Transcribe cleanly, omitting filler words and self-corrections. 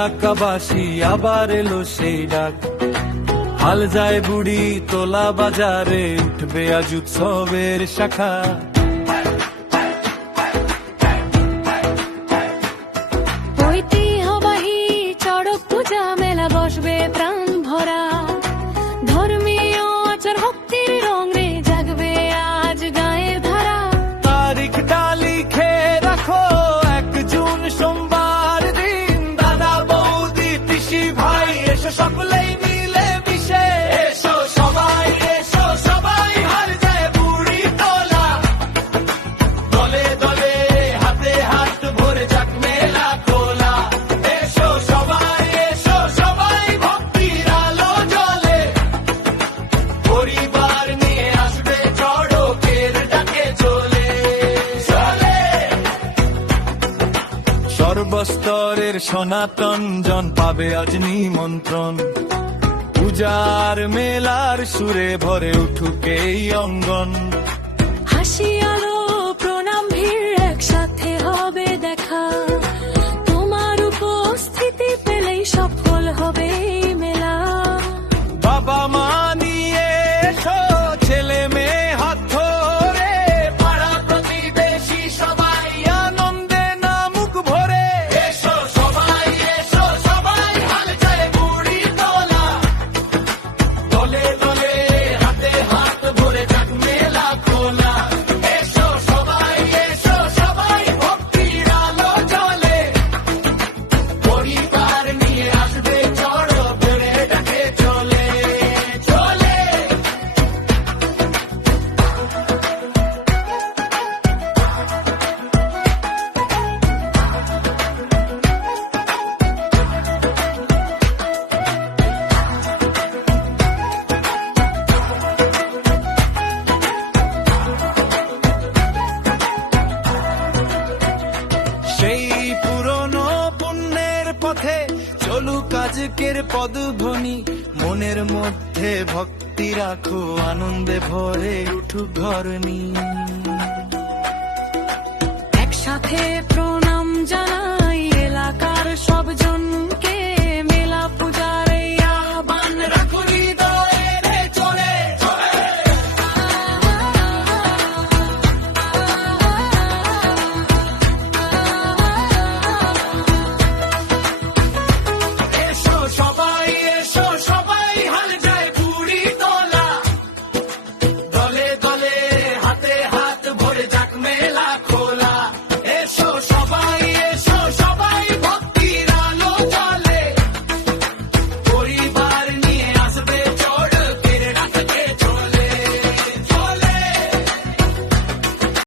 এলাকাবাসী আবার এলো সেই ডাক, হাল যায় বুড়ি তোলা বাজারে, উঠবে আজ উৎসবের শাখা। ঐতিহ্যবাহী চড়ক পূজা মেলা বসবে প্রাণ ভরা, ধর্মীয় আচার ভক্তির রঙে জাগবে আজ গায়ের ধারা। তারিখটা লিখে রাখো 1 জুন সোমবার দিন, দাদা বৌদি পিসি ভাই এসো সকলেই মিলে মিশে, এসো সবাই হাল যায় বুড়ি তোলা, দলে দলে হাতে হাত ভরে যাক মেলা খোলা। এসো সবাই ভক্তির আলো জ্বলে, পরিবার নিয়ে আসবে চড়কের ডাকে চলে চলে। সর্বস্তরের সনাতন জন পাবে আজ নিমন্ত্রণ, পূজার মেলার সুরে ভরে উঠুক এই অঙ্গন। হাসি আলো প্রণাম ভিড় একসাথে হবে দেখা, তোমার উপস্থিতি পেলেই সফল হবে এই মেলা। বাবা মা নিয়ে এসো, ছেলে মেয়ে হাত ধরে, পাড়া প্রতিবেশী সবাই আনন্দে নামুক ভরে। এসো সবাই হাল যায় বুড়ি তোলা, দলে দলে হাতে হাত ভরে যাক মেলা খোলা। এসো সবাই ভক্তির আলো জ্বলে, পরিবার নিয়ে আসবে চড়কের ডাকে চলে চলে। সেই পুরনো পুণ্যের পথে চলুক আজকের পদধ্বনি, মনের মধ্যে ভক্তি রাখো, আনন্দে ভরে উঠুক ঘরনি। একসাথে